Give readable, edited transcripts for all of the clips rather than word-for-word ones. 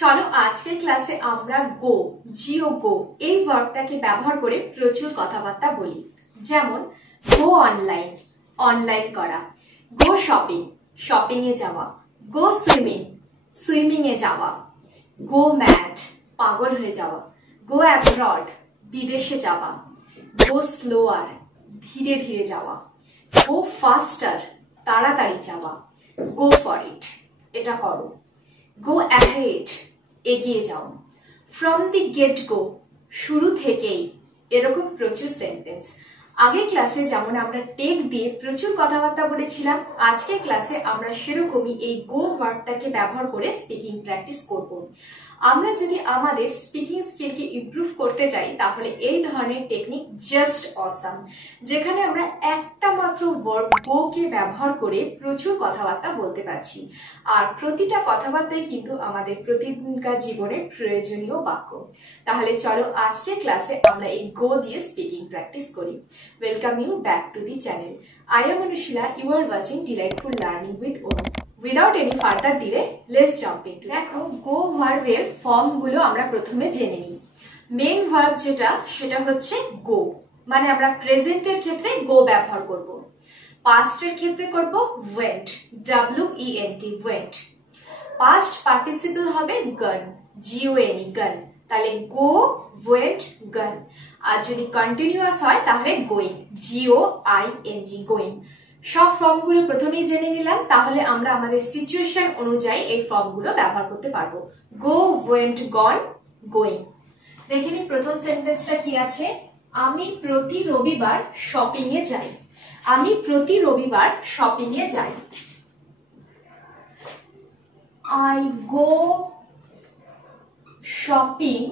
চলো আজকের ক্লাসে আমরা গো এই ওয়ার্ডটাকে ব্যবহার করে প্রচুর কথাবার্তা বলি। যেমন গো অনলাইন, অনলাইন করা; গো শপিং, শপিং এ যাওয়া; গো সুইমিং, সুইমিং এ যাওয়া; গো ম্যাড, পাগল হয়ে যাওয়া; গো অ্যাব্রড, বিদেশে যাওয়া; গো স্লোয়ার, ধীরে ধীরে যাওয়া; গো ফাস্টার, তাড়াতাড়ি যাওয়া; গো ফর ইট, এটা করো; গো অ্যাহেড, এগিয়ে যাও; ফ্রম দি গেট গো, শুরু থেকেই। এরকম প্রচুর সেন্টেন্স। আগের ক্লাসে যেমন আমরা টেক দিয়ে প্রচুর কথাবার্তা বলেছিলাম, আজকের ক্লাসে আমরা সেরকমই এই গো ওয়ার্ডটাকে ব্যবহার করে স্পিকিং প্র্যাকটিস করব। আমরা যদি আমাদের স্পিকিং স্কিলকে ইমপ্রুভ করতে চাই তাহলে এই ধরনের টেকনিক জাস্ট অসাম, যেখানে আমরা একটা মাত্র ভার্ব গো কে ব্যবহার করে প্রচুর কথাবার্তা বলতে পারছি। আর প্রতিটা কথাবার্তাই কিন্তু আমাদের প্রতিদিনকার জীবনে প্রয়োজনীয় বাক্য। তাহলে চলো আজকের ক্লাসে আমরা এই গো দিয়ে স্পিকিং প্র্যাকটিস করি। Welcome you back to the channel. I am Anushila, you are watching Delightful Learning with Onu. Without any further delay, let's jump into. দেখো গো ভার্বের ফর্ম গুলো আমরা প্রথমে জেনে নিই। মেন ভার্ব যেটা সেটা হচ্ছে গো, মানে আমরা প্রেজেন্টের ক্ষেত্রে গো ব্যবহার করব। পাস্টের ক্ষেত্রে করব went, WENT, went। Past participle হবে গন, GONE, গন। তাহলে গো, ওয়েন্ট, গন। আর যদি কন্টিনিউয়াস হয় তাহলে গোয়িং, GOING, গোয়িং। সব ফর্মগুলো প্রথমেই জেনে নিলাম, তাহলে আমরা আমাদের সিচুয়েশন অনুযায়ী এই ফর্মগুলো ব্যবহার করতে পারবো। গো, ওয়েন্ট, গন, গোয়িং। দেখে নিই প্রথম সেন্টেন্সটা কি আছে। আমি প্রতি রবিবার শপিং এ যাই। আমি প্রতি রবিবার শপিং এ যাই। I go shopping,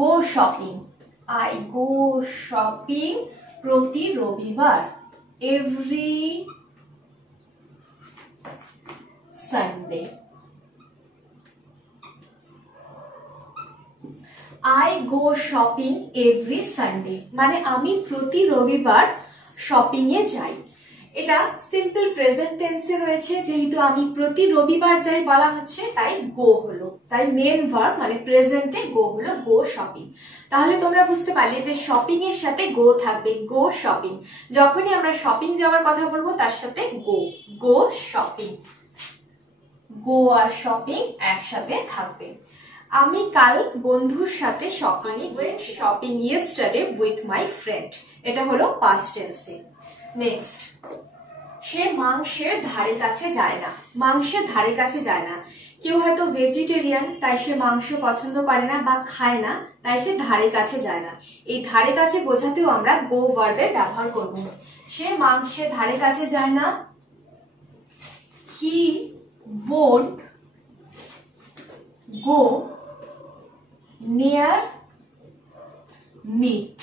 go shopping, I go shopping প্রতি রবিবার, every Sunday. I go shopping every Sunday, মানে আমি প্রতি রবিবার শপিং এ যাই। এটা সিম্পল প্রেজেন্ট টেন্সে রয়েছে, যেহেতু আমি প্রতি রবিবার যাই বলা হচ্ছে তাই গো হলো, তাই মেন ভার্ব মানে প্রেজেন্টে গো হলো গো শপিং। তাহলে তোমরা বুঝতে পারলে যে শপিং এর সাথে গো থাকবে, গো শপিং। যখনই আমরা শপিং যাওয়ার কথা বলবো তার সাথে গো, গো শপিং। গো আর শপিং একসাথে থাকবে। আমি কাল বন্ধুর সাথে শপিং এ গিয়েছি। Shopping yesterday with my friend, এটা হলো পাস্ট টেন্সে। নেক্সট, সে মাংসের ধারে কাছে যায় না। মাংসের ধারে কাছে যায় না। কেউ হয়তো ভেজিটেরিয়ান, তাই সে মাংস পছন্দ করে না বা খায় না, তাই সে ধারে কাছে যায় না। এই ধারে কাছে বোঝাতেও আমরা গো ভার্বের ব্যবহার করব। সে মাংসের ধারে কাছে যায় না। হি won't go near meat,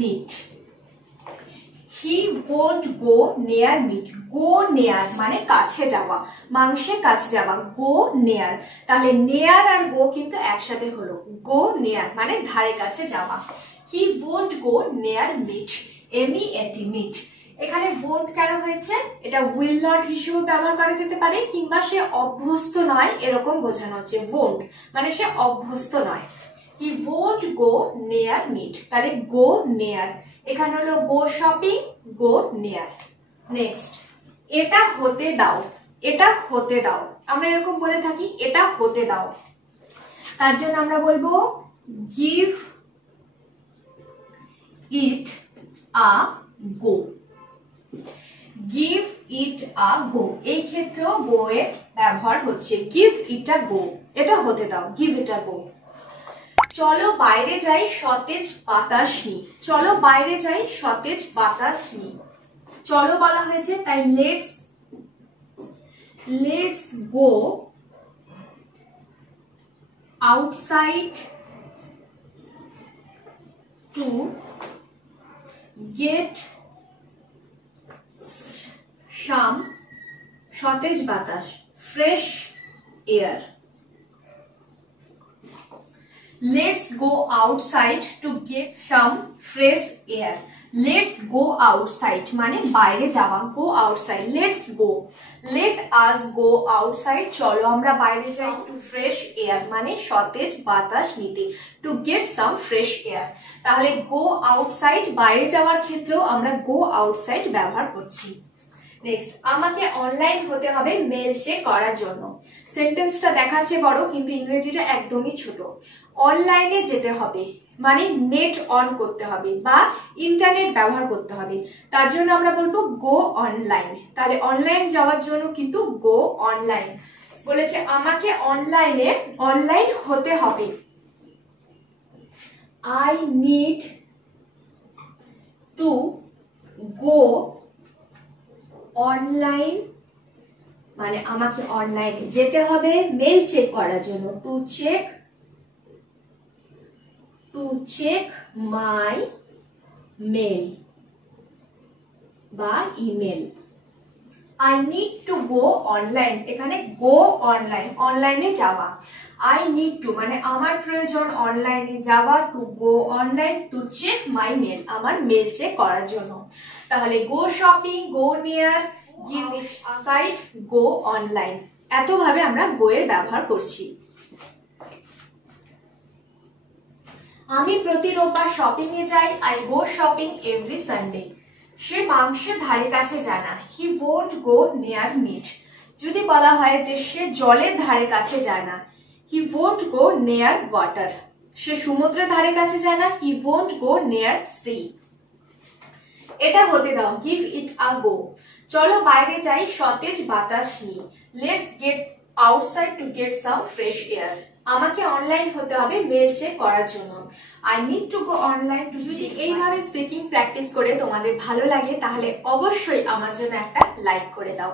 meat. He won't go near meat. Go near মানে কাছে যাওয়া, মাংসের কাছে যাওয়া, go near। তাহলে near আর go কিন্তু একসাথে হলো, go near মানে ধারে কাছে যাওয়া। He won't go near meat, MEAT, meat। এখানে won't কেন হয়েছে? এটা will not হিসেবে ব্যবহার করা যেতে পারে, কিংবা সে অভ্যস্ত নয় এরকম বোঝানো হচ্ছে। won't মানে সে অভ্যস্ত নয়। He won't go near meat, তাহলে go near। এখানে হলো গো শপিং, গো নিয়ার। নেক্সট, এটা হতে দাও। এটা হতে দাও, আমরা এরকম বলে থাকি, এটা হতে দাও। তার জন্য আমরা বলবো give it a go, give it আ গো। এই ক্ষেত্রেও গো এর ব্যবহার হচ্ছে, গিভ ইট আ গো, এটা হতে দাও, গিভ ইট আ গো। চলো বাইরে যাই সতেজ বাতাস নি। চলো বাইরে যাই সতেজ বাতাস নি। চলো বলা হয়েছে, তাই let's go outside to get some সতেজ বাতাস, fresh air. Let's go outside to get some fresh air. Let's go outside মানে বাইরে যাওয়া, go outside, let's go, let us go outside, চলো আমরা বাইরে যাই। টু ফ্রেশ এয়ার মানে সতেজ বাতাস নিতে, to get some fresh air. তাহলে গো আউটসাইড বাইরে যাওয়ার ক্ষেত্রেও আমরা গো আউটসাইড ব্যবহার করছি। নেক্সট, আমাকে অনলাইন হতে হবে মেল চেক করার জন্য। সেন্টেন্সটা দেখাচ্ছে বড় কিন্তু ইংরেজিটা একদমই ছোট। অনলাইনে যেতে হবে মানে নেট অন করতে হবে বা ইন্টারনেট ব্যবহার করতে হবে, তার জন্য আমরা বলবো গো অনলাইন। তাহলে অনলাইন যাওয়ার জন্য কিন্তু গো অনলাইন। বলেছে আমাকে অনলাইনে অনলাইন হতে হবে, I need to go online মানে আমাকে অনলাইনে যেতে হবে মেল চেক করার জন্য, টু চেক মাই মেল বা email. I need to go online, এখানে go online অনলাইনে যাওয়া। I need to মানে আমার প্রয়োজন অনলাইনে যাওয়া, to go online to check my mail আমার মেল চেক করার জন্য। তাহলে go shopping, go near, give outside, go online, এত ভাবে আমরা go এর ব্যবহার করছি। আমি প্রতি রোববার শপিং এ যাই, I go shopping every Sunday। সে মাংসের ধারে কাছে যায় না, he won't go near meat। যদি বলা হয় যে সে জলের ধারে কাছে যায় না, he won't go near water। সে সমুদ্রের ধারে কাছে যায় না, he won't go near sea। এটা হতে দাও, give it a go। চলো বাইরে যাই সতেজ বাতাস নিয়ে, let's get outside to get some fresh air। আমাকে অনলাইন হতে হবে মেল চেক করার জন্য, I need to go online to check। যদি এইভাবে স্পিকিং প্র্যাকটিস করে তোমাদের ভালো লাগে তাহলে অবশ্যই আমার জন্য একটা লাইক করে দাও,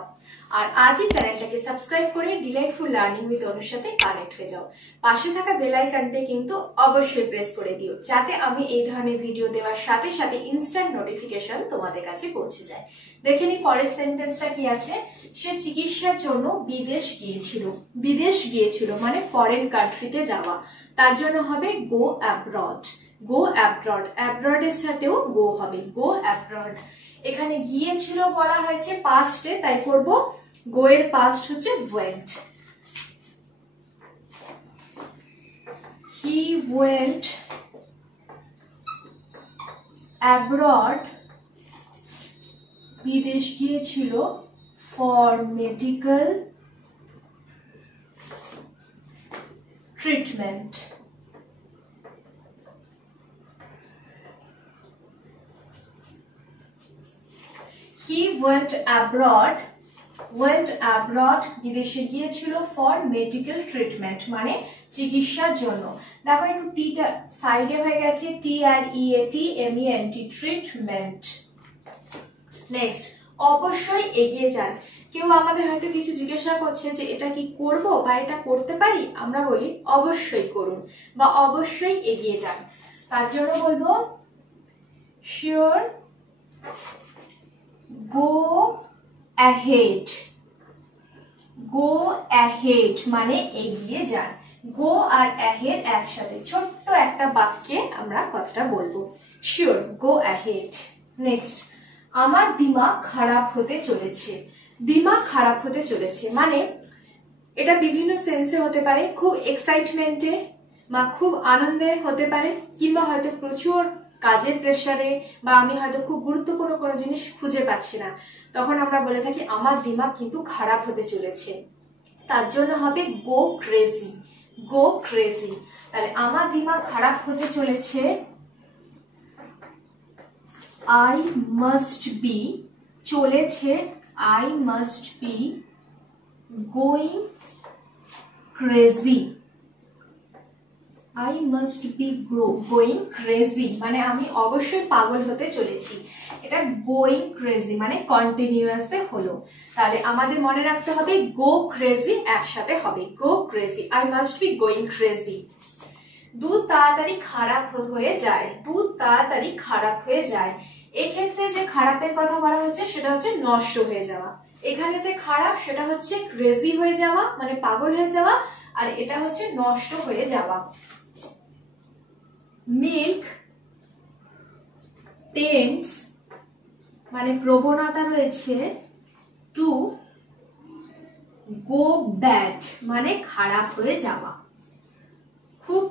আর আজই চ্যানেলটাকে সাবস্ক্রাইব করে ডিলাইটফুল লার্নিং উইথ অনুর সাথে কানেক্ট হয়ে যাও। পাশে থাকা বেল আইকনটা কিন্তু অবশ্যই প্রেস করে দিও যাতে আমি এই ধরনের ভিডিও দেওয়ার সাথে সাথে ইনস্ট্যান্ট নোটিফিকেশন তোমাদের কাছে পৌঁছে যায়। দেখে নি পরের সেন্টেন্সটা কি আছে। সে চিকিৎসার জন্য বিদেশ গিয়েছিল মানে ফরেন কান্ট্রিতে যাওয়া, তার জন্য হবে গো অ্যাব্রড। গো অ্যাব্রড, অ্যাব্রডের সাথেও গো হবে, গো অ্যাব্রড। এখানে গিয়েছিল বলা হয়েছে পাস্টে, তাই করব গো এর পাস্ট হচ্ছে ওয়েন্ট। হি ওয়েন্ট অ্যাব্রড, বিদেশ গিয়েছিল for medical treatment. He went abroad, বিদেশে গিয়েছিল ফর মেডিকেল ট্রিটমেন্ট মানে চিকিৎসার জন্য। দেখো একটু টিটা সাইডে হয়ে গেছে, TREATMENT, ট্রিটমেন্ট। নেক্সট, অবশ্যই এগিয়ে যান। কেউ আমাদের হয়তো কিছু জিজ্ঞাসা করছে যে এটা কি করব বা এটা করতে পারি, আমরা বলি অবশ্যই করুন বা অবশ্যই এগিয়ে যান। তার জন্য বলবো sure go ahead. Go ahead মানে এগিয়ে যান। গো আর অ্যাহেড একসাথে ছোট্ট একটা বাক্যে আমরা কথাটা বলবো, শিওর গো অ্যাহেড। নেক্সট, আমার দিমাগ খারাপ হতে চলেছে। দিমাগ খারাপ হতে চলেছে মানে এটা বিভিন্ন সেন্সে হতে পারে, খুব এক্সাইটমেন্টে বা খুব আনন্দে হতে পারে, কিংবা হয়তো প্রচুর কাজের প্রেসারে বা আমি হয়তো খুব গুরুত্বপূর্ণ কোনো জিনিস খুঁজে পাচ্ছি না, তখন আমরা বলে থাকি আমার দিমাগ কিন্তু খারাপ হতে চলেছে। তার জন্য হবে গো ক্রেজি, গো ক্রেজি। তাহলে আমার দিমাগ খারাপ হতে চলেছে, I must be, চলেছে I must be going crazy। I must be going crazy মানে আমি অবশ্যই পাগল হতে চলেছি। এটা going crazy মানে কন্টিনিউয়াসে হলো। তাহলে আমাদের মনে রাখতে হবে go crazy একসাথে হবে, go crazy, I must be going crazy। দুধ তাড়াতাড়ি খারাপ হয়ে যায়, দুধ তাড়াতাড়ি খারাপ হয়ে যায়। এক্ষেত্রে যে খারাপের কথা বলা হচ্ছে সেটা হচ্ছে নষ্ট হয়ে যাওয়া। এখানে যে খারাপ সেটা হচ্ছে ক্রেজি হয়ে যাওয়া মানে পাগল হয়ে যাওয়া, আর এটা হচ্ছে নষ্ট হয়ে যাওয়া। মিল্ক টেন্ডস মানে প্রবণতা রয়েছে টু গো ব্যাড মানে খারাপ হয়ে যাওয়া, খুব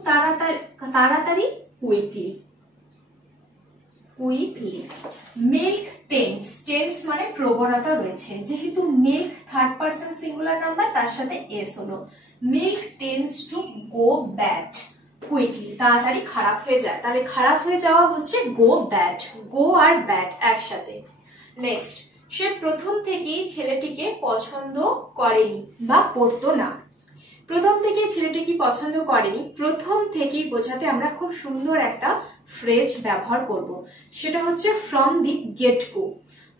তাড়াতাড়ি কুইকলি। মিল্ক টেন্স, টেন্স মানে প্রবণতা রয়েছে, যেহেতু milk third person singular number তার সাথে এস হলো, milk tends to go bad quickly, তাড়াতাড়ি খারাপ হয়ে যায়, তাহলে খারাপ হয়ে যাওয়া হচ্ছে গো ব্যাড, গো আর ব্যাড একসাথে। নেক্সট, সে প্রথম থেকেই ছেলেটিকে পছন্দ করেনি বা করতো না। প্রথম থেকে ছেলেটিকে পছন্দ করেনি, প্রথম থেকেই বোঝাতে আমরা খুব সুন্দর একটা ফ্রেজ ব্যবহার করব, সেটা হচ্ছে from the gate go.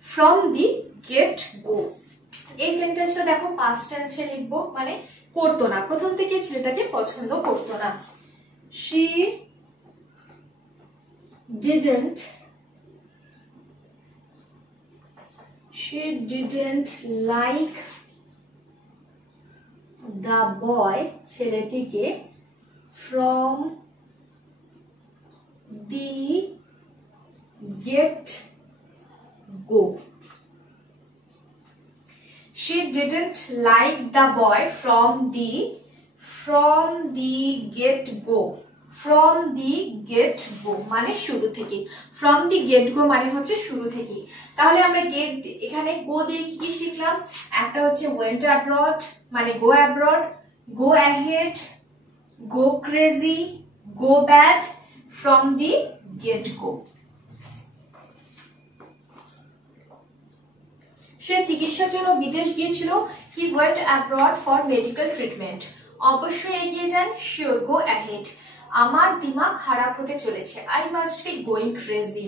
From the gate গো এই সেন্টেন্সটা দেখো পাস্ট টেন্সে লিখবো, মানে করতো না, প্রথম থেকে ছেলেটাকে পছন্দ করতো না। She didn't like the boy, ছেলেটিকে, from the get go. She didn't like the boy from the get go. From the get go মানে শুরু থেকে, from the get go মানে হচ্ছে শুরু থেকে। তাহলে আমরা গেট এখানে গো দিয়ে কি শিখলাম? একটা হচ্ছে went abroad মানে go abroad, go ahead, go crazy, go bad, from the get go। সে চিকিৎসার জন্য বিদেশ গিয়েছিল, he went abroad for medical treatment। অবশ্যই এগিয়ে যান, sure, go ahead। আমার দিমাগ খারাপ হতে চলেছে, I must be going crazy।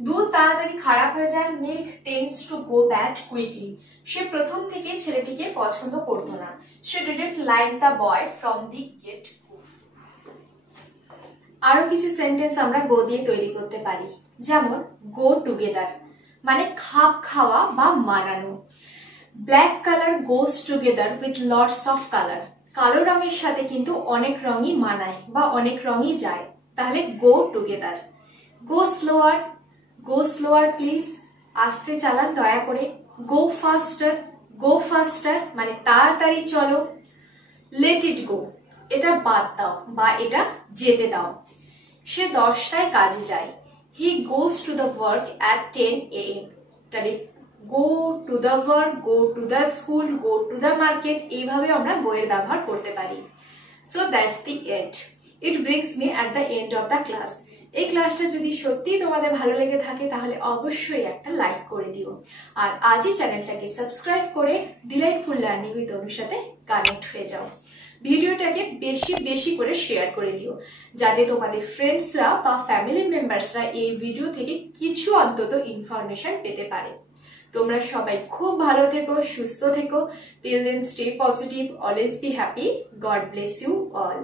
দুধ তাড়াতাড়ি খারাপ হয়ে যায়, milk tends to go bad quickly। সে প্রথম থেকে ছেলেটিকে পছন্দ করতো না, she didn't like the boy from the get go। আরো কিছু সেন্টেন্স আমরা গো দিয়ে তৈরি করতে পারি, যেমন go together মানে খাপ খাওয়া বা মানানো। Black colour goes together with lots of colour, কালো রঙের সাথে কিন্তু অনেক রঙই মানায় বা অনেক রঙই যায়, তাহলে go together. Go slower please, আস্তে চালান দয়া করে। গো ফাস্টার মানে তাড়াতাড়ি চলো। লেট ইট গো, এটা বাদ দাও বা এটা যেতে দাও। সে 10টায় কাজে যায়, he goes to the work at 10 AM। তাহলে go to the work, go to the school, go to the market, এইভাবে আমরা go এর ব্যবহার করতে পারি। So that's the end. It brings me at the end of the class. এই ক্লাসটা যদি সত্যি তোমাদের ভালো লেগে থাকে তাহলে অবশ্যই একটা লাইক করে দিও, আর আজই চ্যানেলটাকে সাবস্ক্রাইব করে ডিলাইটফুল লার্নিং উইথ অনুর সাথে কানেক্ট হয়ে যাও। ভিডিওটাকে বেশি বেশি করে শেয়ার করে দিও, যাতে তোমাদের ফ্রেন্ডসরা বা ফ্যামিলি মেম্বার্সরা এই ভিডিও থেকে কিছু অন্তত ইনফরমেশন পেতে পারে। তোমরা সবাই খুব ভালো থেকো, সুস্থ থেকো। Till then stay positive, always be happy. God bless you all.